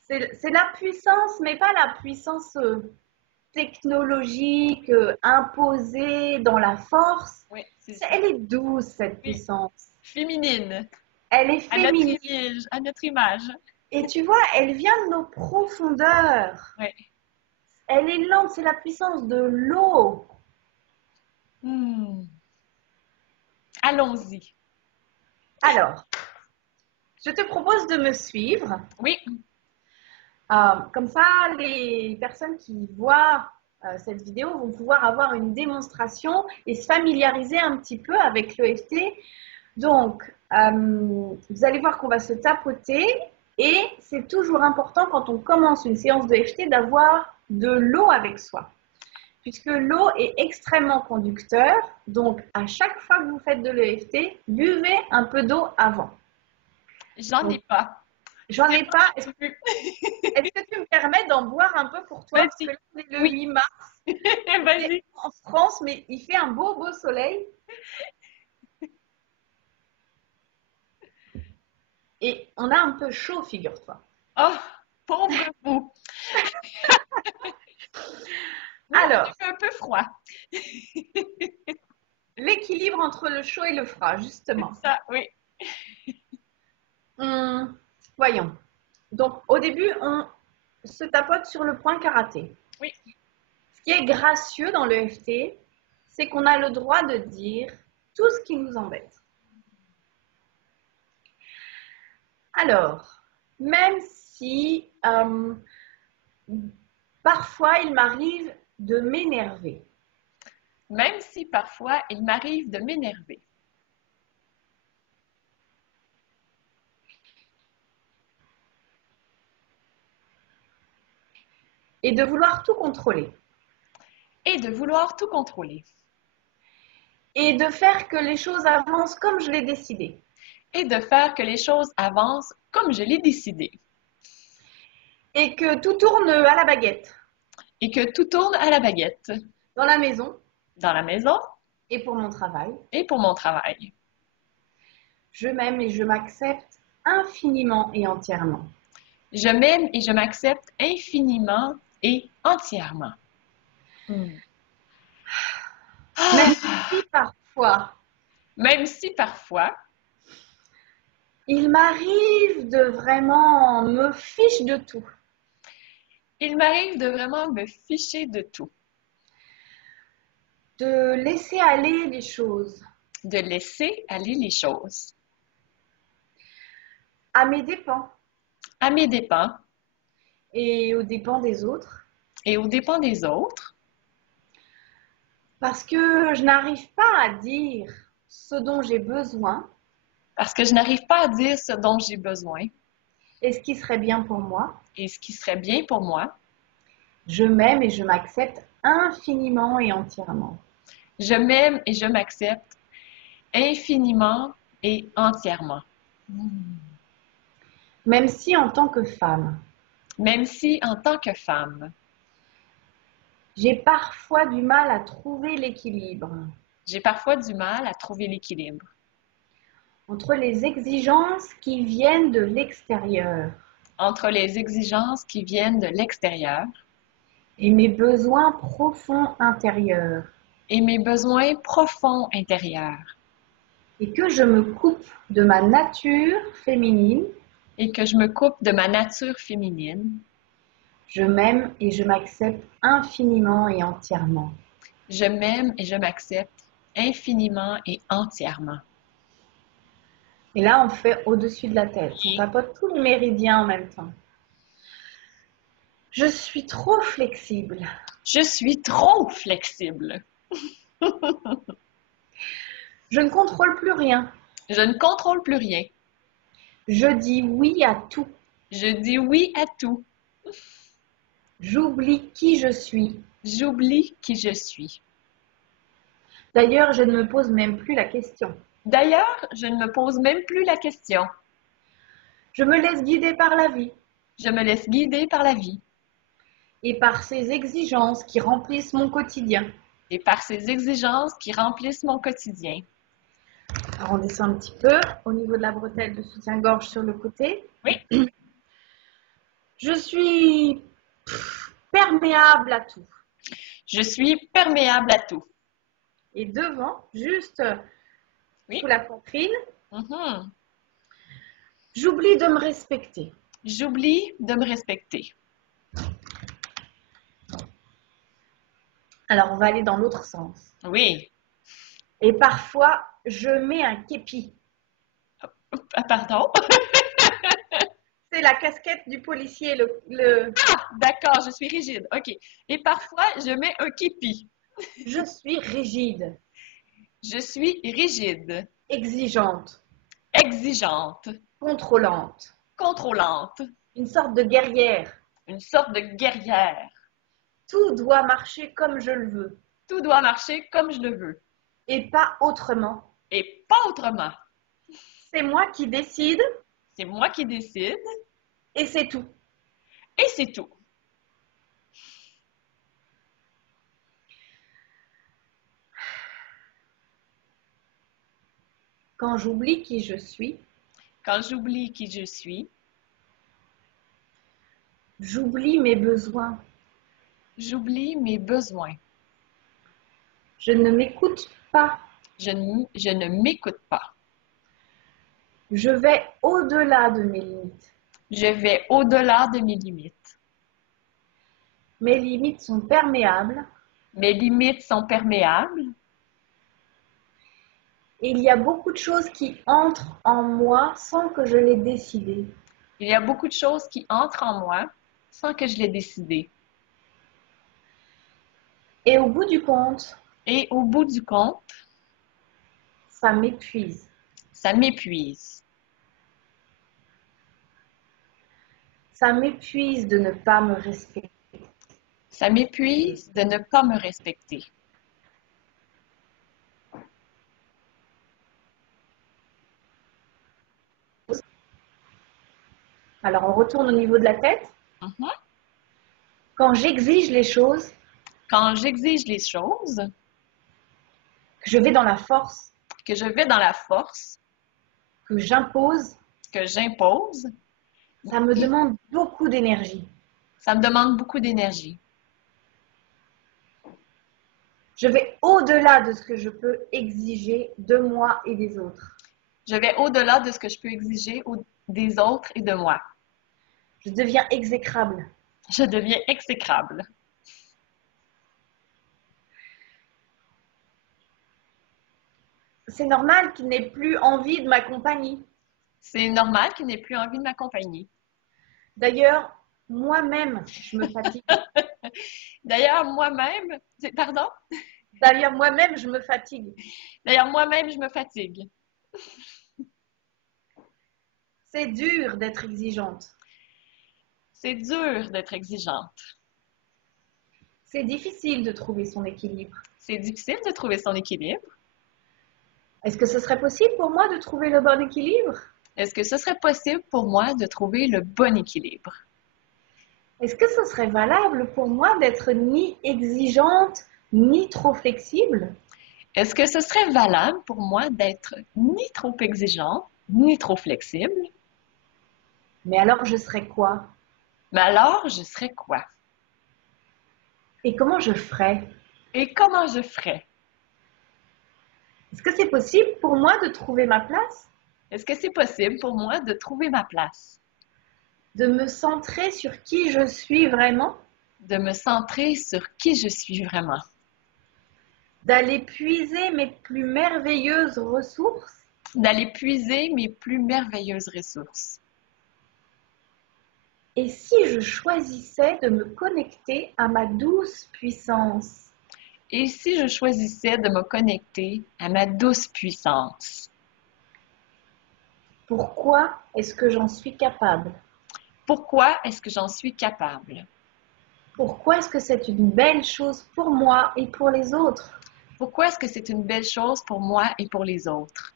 C'est la puissance, mais pas la puissance technologique, imposée dans la force. Oui, c'est Elle est douce, cette oui, puissance. féminine, Elle est féminine. à notre image. Et tu vois, elle vient de nos profondeurs. Oui. Elle est lente, c'est la puissance de l'eau. Allons-y. Alors, je te propose de me suivre. Oui, Comme ça, les personnes qui voient cette vidéo vont pouvoir avoir une démonstration et se familiariser un petit peu avec l'EFT. Donc, vous allez voir qu'on va se tapoter et c'est toujours important quand on commence une séance de EFT d'avoir de l'eau avec soi. Puisque l'eau est extrêmement conducteur, donc à chaque fois que vous faites de l'EFT, buvez un peu d'eau avant. j'en ai pas. J'en ai pas. Est-ce que tu me permets d'en boire un peu pour toi? Parce que là, on est le 8 mars. Vas-y. En France, mais il fait un beau, beau soleil. Et on a un peu chaud, figure-toi. Oh, pauvre vous. Alors, il fait un peu froid. l'équilibre entre le chaud et le froid, justement. Ça, oui. Voyons. Donc, au début, on se tapote sur le point karaté. Oui. Ce qui est gracieux dans le l'EFT, c'est qu'on a le droit de dire tout ce qui nous embête. Alors, même si parfois il m'arrive de m'énerver. Même si parfois il m'arrive de m'énerver. Et de vouloir tout contrôler. Et de vouloir tout contrôler. Et de faire que les choses avancent comme je l'ai décidé. Et de faire que les choses avancent comme je l'ai décidé. Et que tout tourne à la baguette. Et que tout tourne à la baguette. Dans la maison. Dans la maison. Et pour mon travail. Et pour mon travail. Je m'aime et je m'accepte infiniment et entièrement. Je m'aime et je m'accepte infiniment et entièrement. Même si parfois, il m'arrive de vraiment me ficher de tout. Il m'arrive de vraiment me ficher de tout. De laisser aller les choses. De laisser aller les choses. À mes dépens. À mes dépens. Et aux dépens des autres. Et aux dépens des autres. Parce que je n'arrive pas à dire ce dont j'ai besoin. Parce que je n'arrive pas à dire ce dont j'ai besoin. Et ce qui serait bien pour moi. Et ce qui serait bien pour moi. Je m'aime et je m'accepte infiniment et entièrement. Je m'aime et je m'accepte infiniment et entièrement. Même si en tant que femme. Même si en tant que femme. J'ai parfois du mal à trouver l'équilibre. J'ai parfois du mal à trouver l'équilibre. Entre les exigences qui viennent de l'extérieur. Entre les exigences qui viennent de l'extérieur. Et mes besoins profonds intérieurs. Et mes besoins profonds intérieurs. Et que je me coupe de ma nature féminine. Et que je me coupe de ma nature féminine. Je m'aime et je m'accepte infiniment et entièrement. Je m'aime et je m'accepte infiniment et entièrement. Et là, on fait au-dessus de la tête. On tapote tous les méridiens en même temps. Je suis trop flexible. Je suis trop flexible. Je ne contrôle plus rien. Je ne contrôle plus rien. Je dis oui à tout. Je dis oui à tout. J'oublie qui je suis. J'oublie qui je suis. D'ailleurs, je ne me pose même plus la question. D'ailleurs, je ne me pose même plus la question. Je me laisse guider par la vie. Je me laisse guider par la vie. Et par ses exigences qui remplissent mon quotidien. Et par ces exigences qui remplissent mon quotidien. Alors on descend un petit peu au niveau de la bretelle de soutien-gorge sur le côté. Oui. Je suis perméable à tout. Je suis perméable à tout. Et devant, juste Oui. sous la poitrine, Mhm. j'oublie de me respecter. J'oublie de me respecter. Alors, on va aller dans l'autre sens. Oui. Et parfois, je mets un képi. Ah, pardon? C'est la casquette du policier. Ah, d'accord, je suis rigide. OK. Et parfois, je mets un képi. Je suis rigide, Je suis rigide, exigeante, exigeante, contrôlante, contrôlante, une sorte de guerrière. une sorte de guerrière. Tout doit marcher comme je le veux Tout doit marcher comme je le veux et pas autrement. et pas autrement. C'est moi qui décide C'est moi qui décide et c'est tout. et c'est tout. Quand j'oublie qui je suis, Quand j'oublie qui je suis, j'oublie mes besoins. j'oublie mes besoins. Je ne m'écoute pas. Je ne m'écoute pas. Je vais au-delà de mes limites. Je vais au-delà de mes limites. Mes limites sont perméables Mes limites sont perméables et il y a beaucoup de choses qui entrent en moi sans que je l'ai décidé. Il y a beaucoup de choses qui entrent en moi sans que je l'ai décidé. Et au bout du compte, Et au bout du compte, ça m'épuise. ça m'épuise. Ça m'épuise de ne pas me respecter. Ça m'épuise de ne pas me respecter. Alors on retourne au niveau de la tête. Mhm. Quand j'exige les choses, Quand j'exige les choses, que je vais dans la force, que je vais dans la force, que j'impose, que j'impose, ça me demande beaucoup d'énergie. ça me demande beaucoup d'énergie. Je vais au-delà de ce que je peux exiger de moi et des autres. Je vais au-delà de ce que je peux exiger des autres et de moi. Je deviens exécrable. Je deviens exécrable. C'est normal qu'il n'ait plus envie de ma compagnie. C'est normal qu'il n'ait plus envie de m'accompagner. D'ailleurs, moi-même, je me fatigue. D'ailleurs, moi-même, pardon? D'ailleurs, moi-même, je me fatigue. D'ailleurs, moi-même, je me fatigue. C'est dur d'être exigeante. C'est dur d'être exigeante. C'est difficile de trouver son équilibre. C'est difficile de trouver son équilibre. Est-ce que ce serait possible pour moi de trouver le bon équilibre? Est-ce que ce serait possible pour moi de trouver le bon équilibre? Est-ce que ce serait valable pour moi d'être ni exigeante, ni trop flexible? Est-ce que ce serait valable pour moi d'être ni trop exigeante, ni trop flexible? Mais alors, je serais quoi? Mais alors, je serais quoi? Et comment je ferais? Et comment je ferais? Est-ce que c'est possible pour moi de trouver ma place? Est-ce que c'est possible pour moi de trouver ma place? De me centrer sur qui je suis vraiment? De me centrer sur qui je suis vraiment? D'aller puiser mes plus merveilleuses ressources? D'aller puiser mes plus merveilleuses ressources? Et si je choisissais de me connecter à ma douce puissance? Et si je choisissais de me connecter à ma douce puissance? Pourquoi est-ce que j'en suis capable? Pourquoi est-ce que j'en suis capable? Pourquoi est-ce que c'est une belle chose pour moi et pour les autres? Pourquoi est-ce que c'est une belle chose pour moi et pour les autres?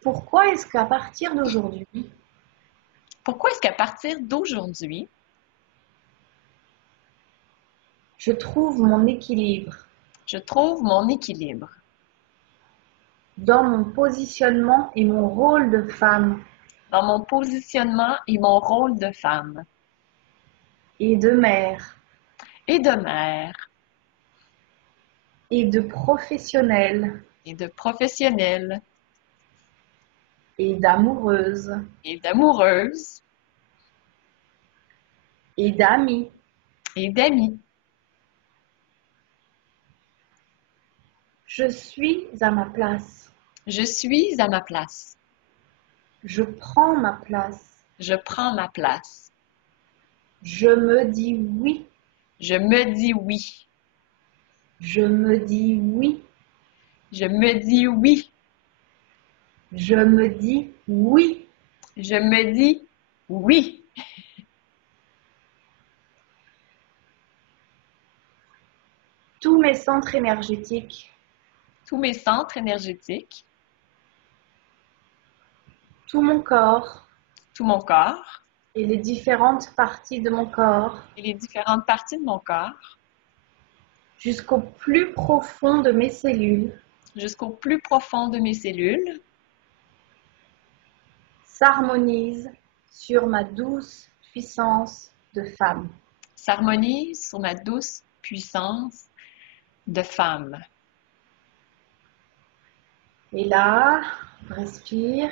Pourquoi est-ce qu'à partir d'aujourd'hui, Pourquoi est-ce qu'à partir d'aujourd'hui, je trouve mon équilibre? je trouve mon équilibre? dans mon positionnement et mon rôle de femme dans mon positionnement et mon rôle de femme et de mère et de mère et de professionnelle et de professionnelle et d'amoureuse et d'amoureuse et d'amie. et d'amis. Je suis à ma place. Je suis à ma place. Je prends ma place. Je prends ma place. Je me dis oui. Je me dis oui. Je me dis oui. Je me dis oui. Je me dis oui. Je me dis oui. Tous mes centres énergétiques, Tous mes centres énergétiques, tout mon corps tout mon corps et les différentes parties de mon corps et les différentes parties de mon corps, jusqu'au plus profond de mes cellules, jusqu'au plus profond de mes cellules, s'harmonisent sur ma douce puissance de femme. s'harmonisent sur ma douce puissance de femme. Et là, respire.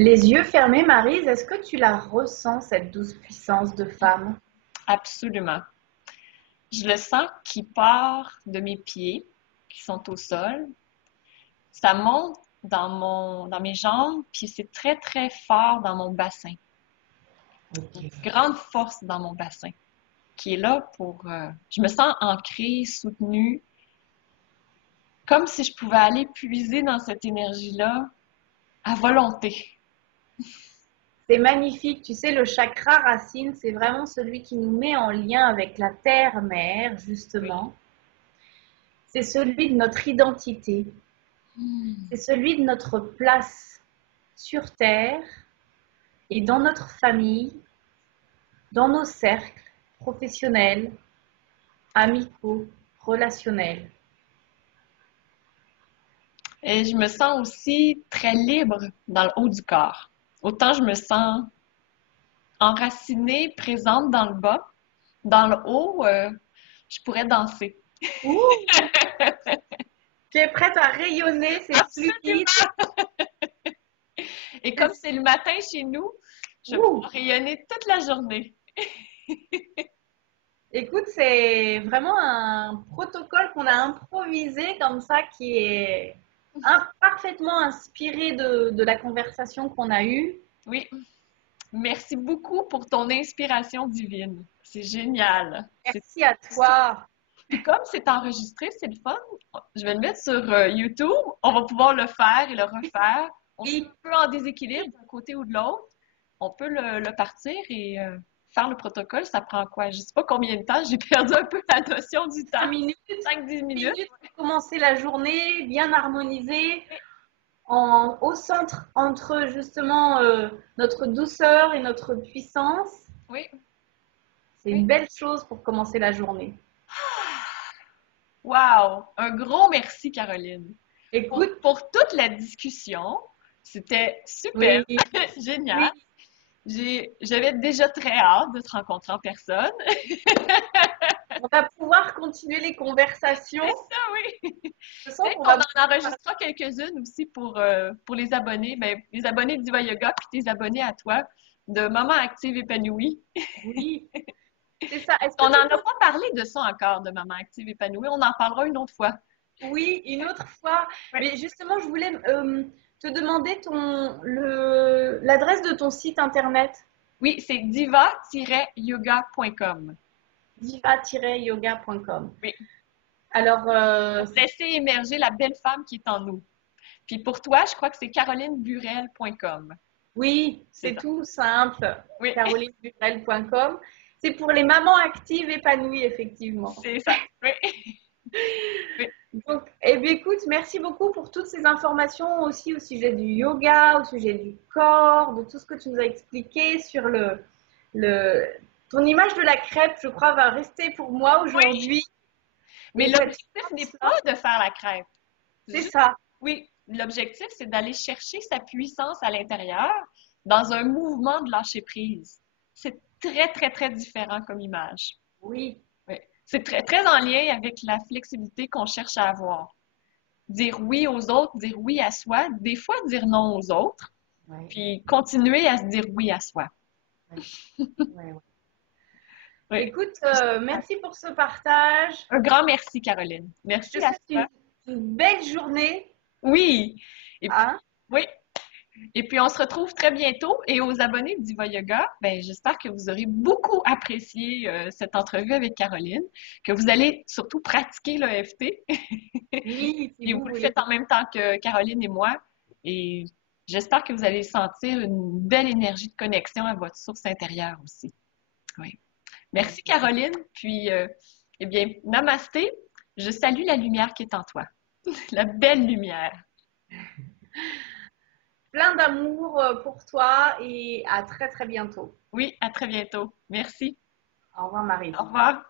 Les yeux fermés, Maryse, est-ce que tu la ressens, cette douce puissance de femme? Absolument. Je le sens qui part de mes pieds, qui sont au sol. Ça monte dans mes jambes, puis c'est très, très fort dans mon bassin. Une grande force dans mon bassin, qui est là pour... je me sens ancrée, soutenue, comme si je pouvais aller puiser dans cette énergie-là à volonté. C'est magnifique. Tu sais, le chakra racine, c'est vraiment celui qui nous met en lien avec la terre-mère, justement. C'est celui de notre identité. C'est celui de notre place sur terre et dans notre famille, dans nos cercles professionnels, amicaux, relationnels. Et je me sens aussi très libre dans le haut du corps. Autant je me sens enracinée, présente dans le bas, dans le haut, je pourrais danser. Ouh! Tu es prête à rayonner, c'est fluide. Et comme c'est le matin chez nous, je vais pouvoir rayonner toute la journée. Écoute, c'est vraiment un protocole qu'on a improvisé comme ça qui est parfaitement inspiré de la conversation qu'on a eue. Oui. Merci beaucoup pour ton inspiration divine. C'est génial. Merci à toi. Puis comme c'est enregistré, c'est le fun. Je vais le mettre sur YouTube. On va pouvoir le faire et le refaire. On est un peu en déséquilibre d'un côté ou de l'autre. On peut le partir et faire le protocole. Ça prend quoi? Je ne sais pas combien de temps. J'ai perdu un peu la notion du temps. 5-10 minutes. Pour commencer la journée bien harmonisée, au centre entre justement notre douceur et notre puissance. Oui. C'est une belle chose pour commencer la journée. Wow! Un gros merci, Caroline. Écoute, pour toute la discussion, c'était super, oui. génial. Oui. J'avais déjà très hâte de te rencontrer en personne. On va pouvoir continuer les conversations. C'est ça, oui. On en enregistrera quelques-unes aussi pour les abonnés, les abonnés de Diva Yoga puis tes abonnés à toi de Maman Active Épanouie. Oui. C'est ça. On n'en a pas parlé de ça encore, de Maman Active Épanouie. On en parlera une autre fois. Oui, une autre fois. Oui. Mais justement, je voulais te demander l'adresse de ton site internet. Oui, c'est diva-yoga.com. diva-yoga.com. Oui. Alors, laisser émerger la belle femme qui est en nous. Puis pour toi, je crois que c'est carolineburel.com. Oui, c'est ça. tout simple. Oui, carolineburel.com. C'est pour les mamans actives épanouies, effectivement. c'est ça. Oui, oui. Donc, eh bien, écoute, merci beaucoup pour toutes ces informations aussi au sujet du yoga, au sujet du corps, de tout ce que tu nous as expliqué sur le... Ton image de la crêpe, je crois, va rester pour moi aujourd'hui. Mais Et cette l'objectif n'est force-là, pas de faire la crêpe. c'est Juste, ça. oui, l'objectif, c'est d'aller chercher sa puissance à l'intérieur dans un mouvement de lâcher prise. C'est très, très, très différent comme image. Oui. Oui. C'est très, très en lien avec la flexibilité qu'on cherche à avoir. Dire oui aux autres, dire oui à soi, des fois dire non aux autres, Ouais, puis continuer à se dire oui à soi. ouais, ouais, ouais. Oui. Écoute, merci pour ce partage. Un grand merci, Caroline. Je te Merci à souhaite toi. une belle journée. Oui. Et puis, Hein? oui. Et puis, on se retrouve très bientôt. Et aux abonnés de Diva Yoga, ben, j'espère que vous aurez beaucoup apprécié cette entrevue avec Caroline, que vous allez surtout pratiquer l'EFT. Oui, si Et vous vous le voulez. faites en même temps que Caroline et moi. Et j'espère que vous allez sentir une belle énergie de connexion à votre source intérieure aussi. Oui. Merci, Caroline. Puis, eh bien, namasté. Je salue la lumière qui est en toi. La belle lumière. Plein d'amour pour toi et à très très bientôt. Oui, à très bientôt. Merci. Au revoir Marie. Au revoir.